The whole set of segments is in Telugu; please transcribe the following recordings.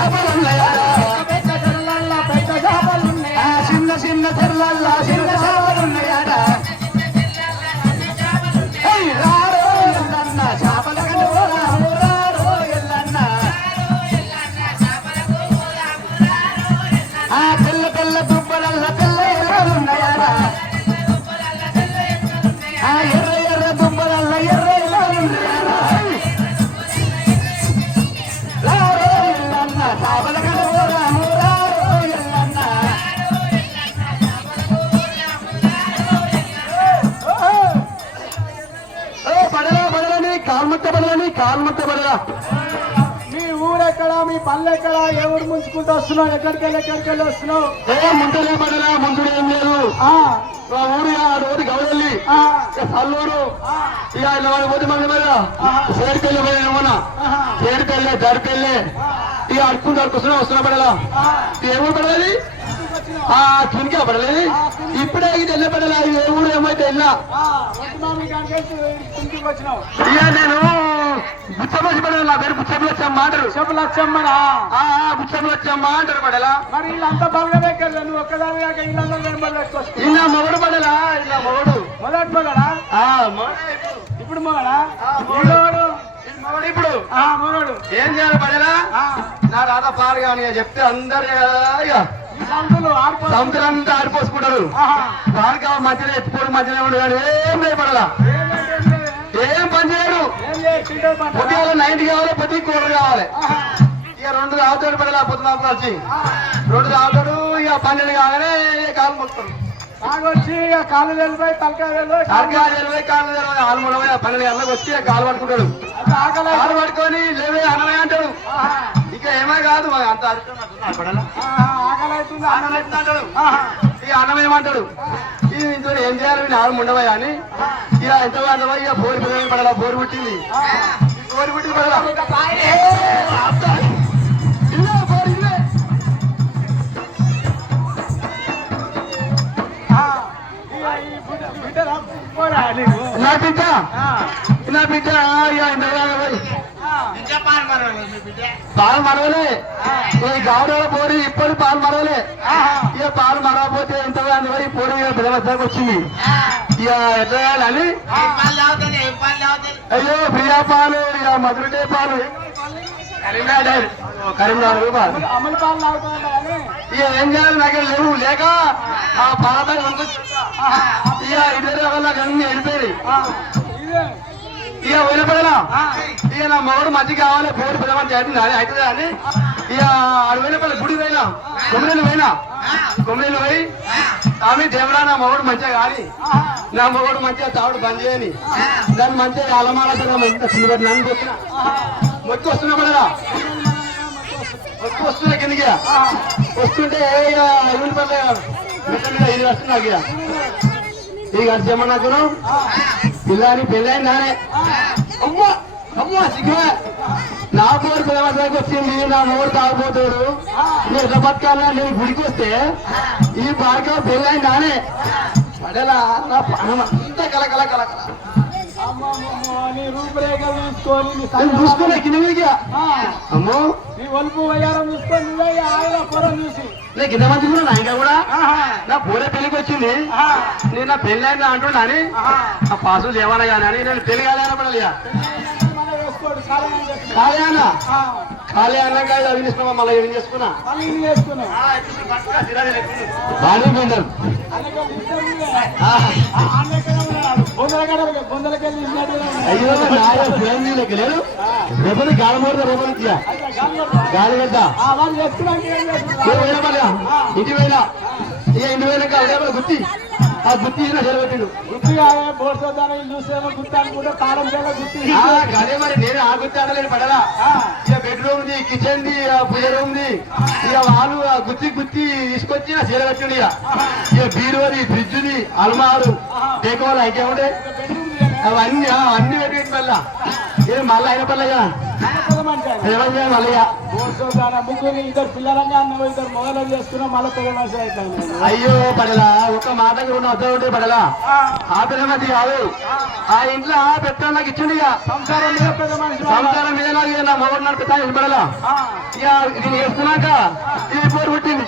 చేపలున్నాయా పెద్ద చెరువులల్లా పెద్ద చేపలున్నాయా చిన్న చిన్న చెర్లల్లా చిన్న చేపలున్నాయా రారో ఎల్లన్న చేపల కనుగోరాము రారో ఎల్లన్న తెల్ల తెల్ల దుబ్బలల్ల తెల్ల ఎర్రలున్నాయా ఎర్ర ఎర్ర దుబ్బలల్ల ఎర్ర ఎర్రలున్నాయా రారో ఎల్లన్న చేపల కనుగోరాము రారో ఎల్లన్న పడలా పడలని కాల్మత్త పడలా మీ ఊరెక్కడ మీ పల్లెక్కడ ఏ ఊరు ముంచుకుంటూ వస్తున్నావు ఎక్కడికెళ్ళి వస్తున్నావు ముందులే పడలా ముందు ఏం లేదు మా ఊరు రోడ్డు గవలల్లి సల్లూరు ఇక ఇలా పోతే మంది మీద చేరుకెళ్ళి పోయినా చేరుకెళ్ళే దరికెళ్ళే ఇక అడుక్కుంటూ వస్తున్నా పడలా ఏమో పడలేదు కిందికే పడలేదు ఇప్పుడే ఇది వెళ్ళే పడలా ఏ ఊరు ఏమైతే వెళ్ళా ఇక నేను బుచ్చమచ్చి పడలా నా పేరు బుచ్చమలచ్చమ్మ అంటారు బుచ్చమలచ్చమ్మ అంటారు పడలా మరి వీళ్ళంతా బాగా నువ్వు ఒక్కదాని ఇలా మొగడు పడలా ఇలా మొగడు మొదటి మొగడా ఇప్పుడు మొగడా ఇప్పుడు మొగడు ఏం చేయాలి పడేలా నా రాత పాలు కానీ చెప్తే అందరు సముద్రం అంతా ఆడిపోసుకుంటారు పాలు మధ్యలో ఎత్తుకోవడం మధ్యలో ఉండదు కానీ ఏం భయపడాలా ఏం పని చేయడు పొద్దుగా 90 కావాలి పొద్దు కూర కావాలి ఇక 2 తాగుతాడు పడేలా పొద్దున కలిసి 2 తాగుతాడు ఇక 12 కాగానే కాలు మొత్తాడు వచ్చి కాళ్ళు వెళ్ళిపోయి తలకాయ వెళ్ళిపోయి కాళ్ళు వెళ్ళిపోయి 12 గంటలకు వచ్చి కాలు పట్టుకుంటాడు కాలు పట్టుకొని లేవే అన్నమే అంటాడు ఇక ఏమో కాదు అంత అంటాడు ఇక అన్నం ఏమంటాడు ఇంట్లో ఏం చేయాలి వీళ్ళు ఆరు ఉండవా అని ఇక ఎంత అంటవా ఇక బోరు పిల్లలు పడాలా బోరు పుట్టింది బోరు పుట్టింది పడాలా నా బిడ్డ పాలు మరవలే గౌరవ పోరి ఇప్పుడు పాలు మరవలే ఇక పాలు మరవకపోతే ఎంత పోయి పోరి బిడవద్దకు వచ్చింది ఇక ఎట్లా చేయాలని అయ్యో ప్రియా పాలు ఇక మధురటే పాలు కరీంనగర్ పాలు ఇక ఏం చేయాలి నాకే లేవు లేక ఆ పాత ఇక ఇద్దరు వాళ్ళకి అన్ని వెళ్ళిపోయి ఇక వెళ్ళిపోయినా ఇక నా మొగడు మంచి కావాలి పోరు పిల్లమని చేస్తుంది అది అవుతుంది అని ఇక ఆడు వెళ్ళిపోయి గుడి పోయినా కొమ్మలు పోయి ఆమె దేవుడా నా మొగడు మంచిగా కాని నా మొగడు మంచిగా తావుడు బంద్ చేయని దాన్ని మంచిగా అలమాలతో ఇంత చిన్నబడి నన్ను వచ్చిన మొత్తి వస్తున్నా పడరా మొత్తి వస్తున్నా కిందకి వస్తుంటే ఇక ఐదు పడలే ఇది వస్తున్నా ఇక అర్జమ్మ నాకు పిల్లని పెళ్ళైంది నానే అమ్మ అమ్మ సిగ్గా నా పోరు పిల్లవాడికి వచ్చింది నా మూడు తాగిపోతాడు నేను ఎట్లా బతకాలా నేను గుడికి వస్తే ఈ బాగా పెళ్ళైంది నానే పడేలా నా ప్రాణం అంతా కలకల కలకల చూసుకునే కింద అమ్మో నీ ఒలుపు వయ్యారం చూసుకొని నువ్వే ఆయన పొరం చూసి నేను కింద మంచి కూడా నా ఇంకా కూడా నా పూరే పెళ్లికి వచ్చింది నేను నా పెళ్లి అయినా అంటున్నా అని ఆ పాసులు ఏమన్నా కానీ అని నేను పెళ్లి కాలేనా పడాలియా కాలేనా ఖాళీ అన్నాక అవి తీసుకున్నా మళ్ళీ ఏం చేసుకున్నా బాడీ బిల్డర్ అయ్యో నాయ పురంజీలకి లేదు రేపటి గాలి మోడదా రేపటి గాలి పెద్దా ఇంటి వేళ ఇక ఇంటి వేళకి అవే గుర్తి ఆ గుర్తి సెలవుట్టిండు అదే మరి నేను ఆ గుర్తి ఆడలేను పడలా ఇక బెడ్రూమ్ ది కిచెన్ ది పూజ రూమ్ ది ఇక వాళ్ళు ఆ గుత్తి తీసుకొచ్చి నా సెలవుట్టిండు ఇక బీరువది ఫ్రిడ్జ్ ది అల్మారు టేకోవాలి ఇంకేముండే అవన్నీ పెట్టి మళ్ళా మళ్ళీ అయిన పర్లేగా పెద్ద మనిషి ఆయన. ఏమని చేయాలి మళ్ళీ కూర్చోగానే ముగ్గురు ఇద్దరు పిల్లలంగా అన్న ఇద్దరు మొదలు చేసుకున్నా మళ్ళీ పెద్ద మనిషి అవుతాను. అయ్యో పడలా ఒక మాటకి ఉన్న అర్థం ఉంటే పడలా ఆ పిల్లమతి కాదు ఆ ఇంట్లో పెట్టడానికి ఇచ్చిండు ఇక సంసారం మీద పెద్ద మనిషి వాళ్ళ. సంసారం మీద నా మొగడు నడిపితా పడలా ఆ, ఇక ఇది వేసుకున్నాక ఇది పోరు పుట్టింది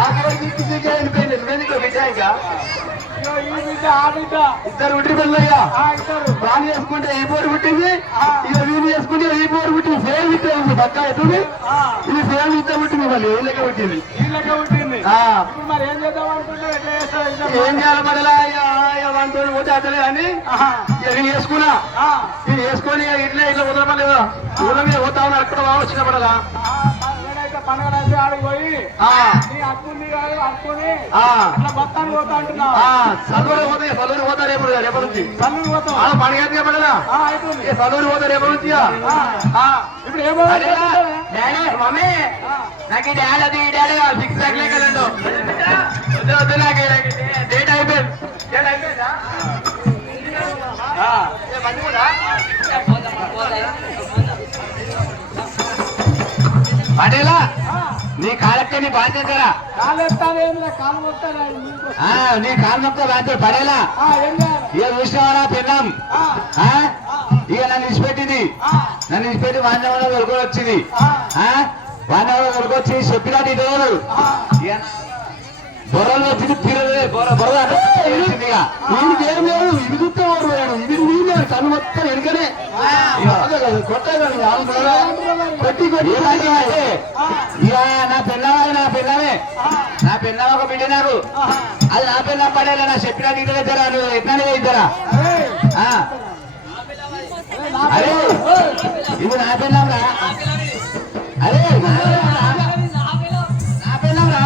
ఆఖరి వెళ్ళిపోయింది బిడ్డ ఇంకా ఇగో ఈ బిడ్డ ఆ బిడ్డ ఇద్దరు పుట్టి పిల్లయ్యా ఆ ఇద్దరు వాణి చేసుకుంటే ఈ పోరు పుట్టింది ఇక వీణి చేసుకుంటే ఈ పోరు పుట్టింది సేమ్ ఇట్టే ఉంది పక్క ఎట్టుంది ఆ, ఇది సేమ్ ఇట్టే పుట్టింది మళ్ళీ ఏ లెక్క పుట్టింది వీళ్ళకే పుట్టింది. ఆ ఇప్పుడు మరి ఏం చేద్దాం అనుకుంటున్నావు? ఎట్లా చేస్తావు ఇద్దరు? ఏం చేయాలి పడలా వంతో పోతే అతలే అని ఆహా, ఇక నేను వేసుకున్నా ఆ, నేను వేసుకొని ఇట్లా ఇట్లా వదలపలేదు ఊళ్ళ మీద పోతా ఉన్నా అక్కడ వచ్చిన పడలా పండుగ ఆడికి పోయి ఆ, నీ అక్కుని కాదు అక్కుని ఆ, అట్లా బత్తాన్ని పోతా అంటున్నావు. ఆ, చల్లూరు పోతాయి చల్లూరు పోతా రేపు నుంచి చల్లుని పోతావు. ఆడ పండుగ పడలా అయిపోయింది. చల్లూరు పోతా రేపు నుంచి ఇప్పుడు ఏమో మమ్మీ నాకు ఈ డాడీ అది ఈ డాడీ సిక్స్ ప్యాక్ లెక్కలండు వద్దు వద్దు నాకు డేట్ అయిపోయింది డేట్ అయిపోయిందా మంది కూడా పటేలా నీ కాలకే నీ బాధ్యతరా కాలు ఎత్తాను ఏం లేదు, కాలు మొత్తాను నీ కాలు నొక్క బాధ్యత పడేలా ఏం చేయాలి? ఇక చూసినవారా పిల్లం ఆ, ఇక నన్ను ఇచ్చిపెట్టింది ఆ, నన్ను ఇచ్చిపెట్టి వాడినవాడ వరకు వచ్చింది ఆ, వాడినవాడ వరకు వచ్చి చెప్పినట్టు ఇది లేదు ఆ. బొర్రలు వచ్చింది పిల్లలే బొర్ర వచ్చింది ఇక వీడికి ఏం లేదు ఇది చూస్తే ఓడిపోయాడు ఇది వీడే తను మొత్తం ఎనుకనే కొట్టి కొట్టి ఇక నా పిల్లవాడు నా పిల్లమే నా పిల్ల ఒక బిడ్డ నాకు అది నా పిల్ల పడేలా నా చెప్పిన ఇంటి దగ్గర నువ్వు ఎట్లానే ఇద్దరా అరే, అరే ఇది నా పిల్లంరా అరే నా పిల్లంరా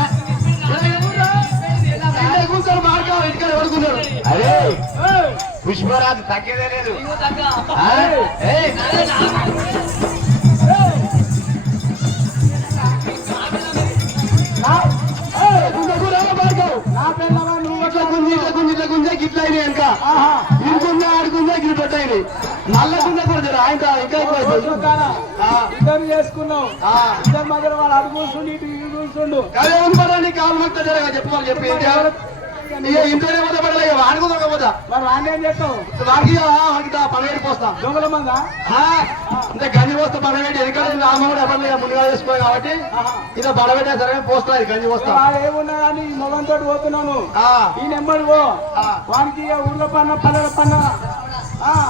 కూర్చొని మాడుకోవాలి ఇంటికి పడుకున్నాడు అరే పుష్పరాజు తగ్గేదే లేదు నా పిల్లవా నువ్వు ఇట్లా గుంజే గిట్ల అయినాయి ఇంకా ఇంకుందా ఆడుకుందా గిట్లు పెట్టాయి నల్ల గుంజ కూడా ఆయన ఇంకా ఎక్కువ ఇద్దరు చేసుకున్నావు. ఇద్దరు మధ్యలో వాళ్ళు అడుగు కూర్చుండి ఇటు ఇటు కూర్చుండు. అదే ఉంది నీ కాలు మొక్క జరగా చెప్పమని చెప్పి ఇంట్లోనే పోతే పడలే ఆడుకుందా పోతా మరి వాడిని ఏం చేస్తావు? వాడికి పడవేడి పోస్తా దొంగల మందా? అంటే గంజి పోస్తే పడవేడి ఎందుకంటే నా అమ్మ కూడా ఎవరు ముందుగా చేసుకోవాలి కాబట్టి ఇదో పడవేటే సరే పోస్తా గంజి పోస్తా వాడు ఏమున్నా కానీ ఈ మొగంతో పోతున్నాను ఈ నెంబర్ పో వానికి ఇక ఊర్లో పన్న పల్లెల పన్న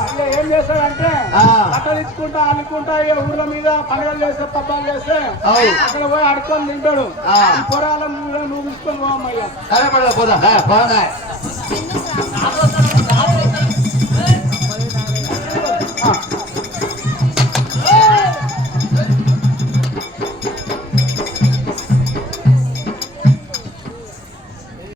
ఇక ఏం చేస్తాడంటే బట్టలు ఇచ్చుకుంటా అల్లుకుంటా ఇక ఊర్ల మీద పండుగలు చేస్తే పబ్బాలు చేస్తే అక్కడ పోయి అడుకొని తింటాడు. ఈ పొరాల నువ్వు తీసుకొని పోవమ్మయ్యా. సరే పడలే పోదా